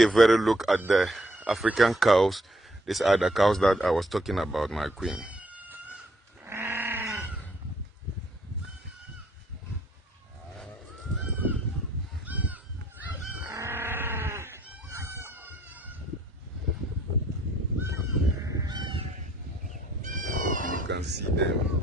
take a very look at the African cows. These are the cows that I was talking about, my queen. You can see them.